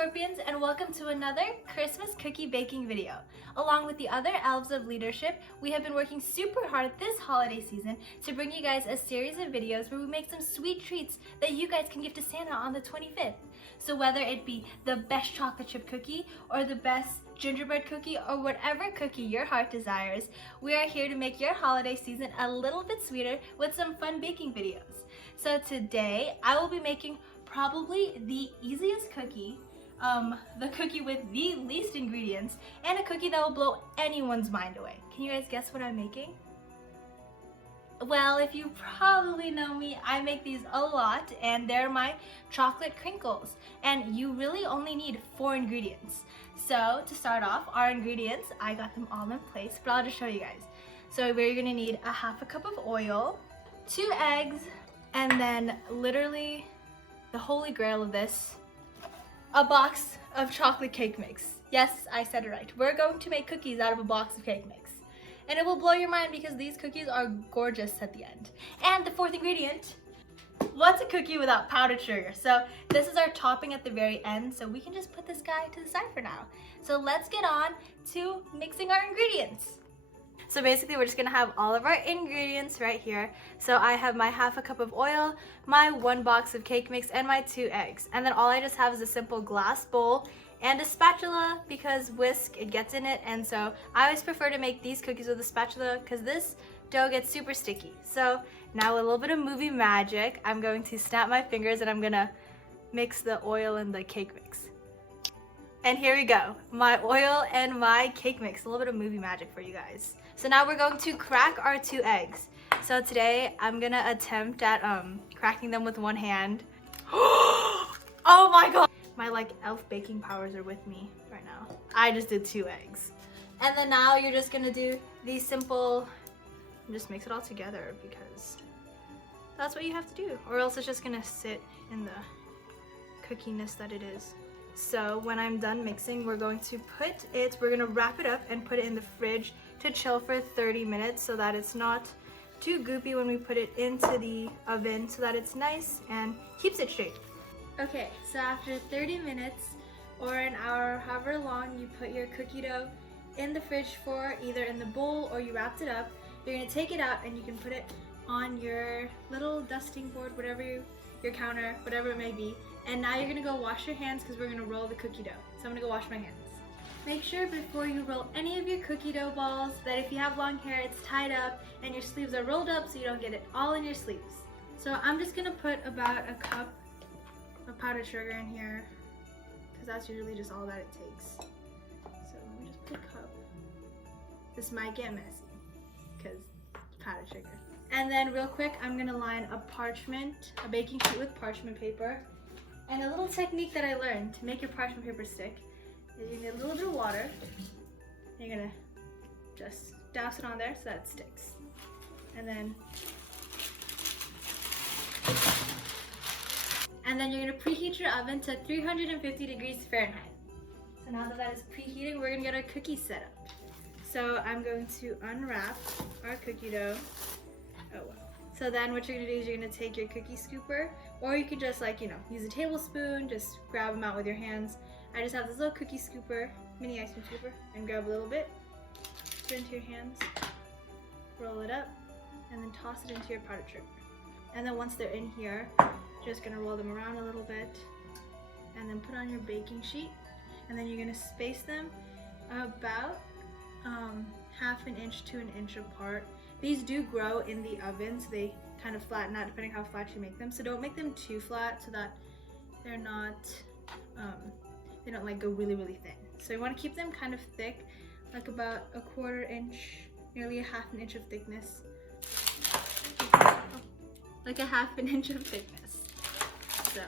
Scorpions, and welcome to another Christmas cookie baking video. Along with the other elves of leadership, we have been working super hard this holiday season to bring you guys a series of videos where we make some sweet treats that you guys can give to Santa on the 25th. So whether it be the best chocolate chip cookie or the best gingerbread cookie or whatever cookie your heart desires, we are here to make your holiday season a little bit sweeter with some fun baking videos. So today I will be making probably the easiest cookie, the cookie with the least ingredients, and a cookie that will blow anyone's mind away. Can you guys guess what I'm making? Well, if you probably know me, I make these a lot, and they're my chocolate crinkles. And you really only need 4 ingredients. So to start off, our ingredients, I got them all in place, but I'll just show you guys. So we're gonna need a half a cup of oil, 2 eggs, and then literally the holy grail of this, a box of chocolate cake mix. Yes, I said it right. We're going to make cookies out of a box of cake mix. And it will blow your mind because these cookies are gorgeous at the end. And the 4th ingredient, what's a cookie without powdered sugar? So this is our topping at the very end, so we can just put this guy to the side for now. So let's get on to mixing our ingredients. So basically we're just gonna have all of our ingredients right here. So I have my half a cup of oil, my 1 box of cake mix, and my 2 eggs. And then all I just have is a simple glass bowl and a spatula because whisk, it gets in it. And so I always prefer to make these cookies with a spatula because this dough gets super sticky. So now with a little bit of movie magic, I'm going to snap my fingers and I'm gonna mix the oil and the cake mix. And here we go, my oil and my cake mix, a little bit of movie magic for you guys. So now we're going to crack our 2 eggs. So today I'm gonna attempt at cracking them with 1 hand. Oh my god! My elf baking powers are with me right now. I just did 2 eggs. And then now you're just gonna do these simple, just mix it all together because that's what you have to do. Or else it's just gonna sit in the cookiness that it is. So when I'm done mixing, we're going to we're gonna wrap it up and put it in the fridge to chill for 30 minutes so that it's not too goopy when we put it into the oven, so that it's nice and keeps its shape. Okay, so after 30 minutes or an hour, however long you put your cookie dough in the fridge for, either in the bowl or you wrapped it up, you're gonna take it out and you can put it on your little dusting board, whatever your counter, whatever it may be. And now you're gonna go wash your hands because we're gonna roll the cookie dough. So I'm gonna go wash my hands. Make sure before you roll any of your cookie dough balls that if you have long hair, it's tied up and your sleeves are rolled up so you don't get it all in your sleeves. So I'm just gonna put about a cup of powdered sugar in here because that's usually just all that it takes. So let me just put a cup. This might get messy because powdered sugar. And then real quick, I'm gonna line a baking sheet with parchment paper. And a little technique that I learned to make your parchment paper stick is you get a little bit of water, and you're gonna just douse it on there so that it sticks. And then you're gonna preheat your oven to 350 degrees Fahrenheit. So now that is preheating, we're gonna get our cookie set up. So I'm going to unwrap our cookie dough. Oh wow. So then what you're gonna do is you're gonna take your cookie scooper, or you could just use a tablespoon, just grab them out with your hands. I just have this little cookie scooper, mini ice cream scooper, and grab a little bit, put it into your hands, roll it up, and then toss it into your powdered sugar. And then once they're in here, you're just gonna roll them around a little bit, and then put on your baking sheet, and then you're gonna space them about half an inch to an inch apart. These do grow in the oven, so they kind of flatten out depending how flat you make them. So don't make them too flat so that they're not, they don't go really, really thin. So you want to keep them kind of thick, like about a 1/4 inch, nearly a 1/2 inch of thickness. Like a 1/2 inch of thickness. So.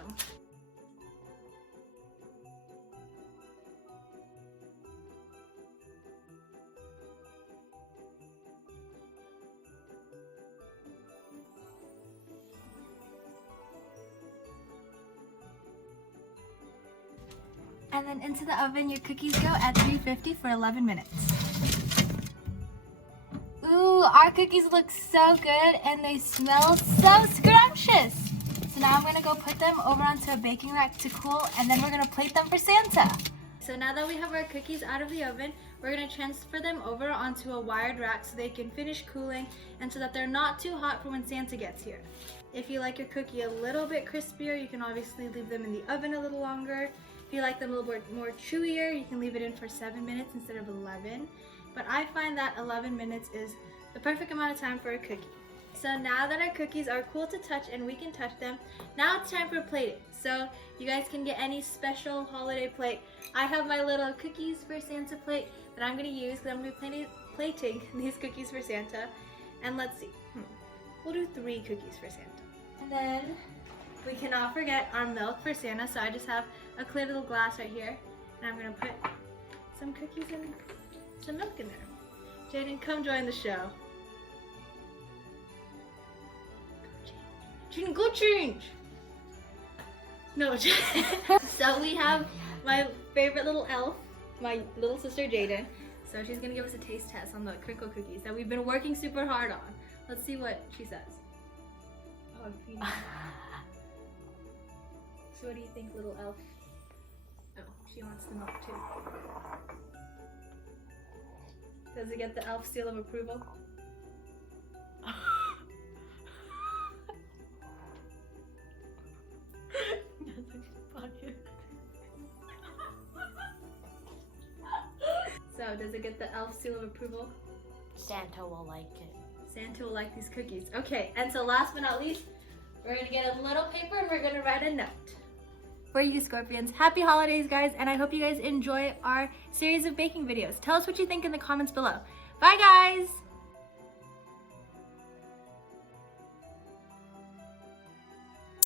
And then into the oven your cookies go at 350 for 11 minutes. Ooh, our cookies look so good and they smell so scrumptious. So now I'm gonna go put them over onto a baking rack to cool, and then we're gonna plate them for Santa. So now that we have our cookies out of the oven, we're gonna transfer them over onto a wired rack so they can finish cooling and so that they're not too hot for when Santa gets here. If you like your cookie a little bit crispier, you can obviously leave them in the oven a little longer. If you like them a little bit more chewier, you can leave it in for 7 minutes instead of 11. But I find that 11 minutes is the perfect amount of time for a cookie. So now that our cookies are cool to touch and we can touch them, now it's time for plating. So you guys can get any special holiday plate. I have my little cookies for Santa plate that I'm gonna use because I'm gonna be plating these cookies for Santa. And let's see, we'll do 3 cookies for Santa. And then we cannot forget our milk for Santa. So I just have a clear little glass right here, and I'm gonna put some cookies and some milk in there. Jaden, come join the show. Jaden, go change! No, so we have my favorite little elf, my little sister Jaden. So she's gonna give us a taste test on the crinkle cookies that we've been working super hard on. Let's see what she says. Oh, I'm feeding her. So what do you think, little elf? Oh, she wants the milk too. Does it get the elf seal of approval? So, does it get the elf seal of approval? Santa will like it. Santa will like these cookies. Okay, and so last but not least, we're gonna get a little paper and we're gonna write a note. For you Scorpions, happy holidays guys, and I hope you guys enjoy our series of baking videos. Tell us what you think in the comments below. Bye guys!